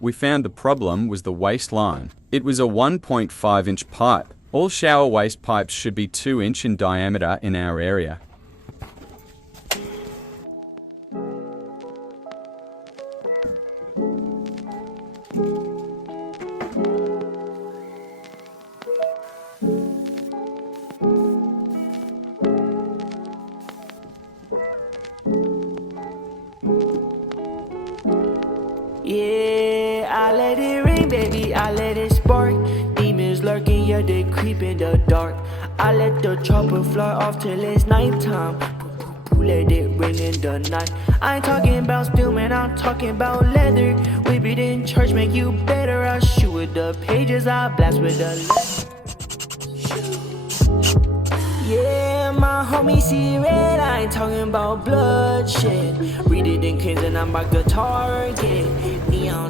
we found the problem was the waistline. It was a 1.5-inch pipe. All shower waste pipes should be 2-inch in diameter in our area. Yeah, I let it ring, baby, I let it spark. Demons lurking, yeah, they creep in the dark. I let the chopper fly off till it's nighttime. Let it ring in the night. I ain't talking about steel, man, I'm talking about leather. We beat in church, make you better. I shoot with the pages, I blast with the yeah, my homie see red, I ain't talking about bloodshed. Read it in Kings and I'm my guitar again. Neon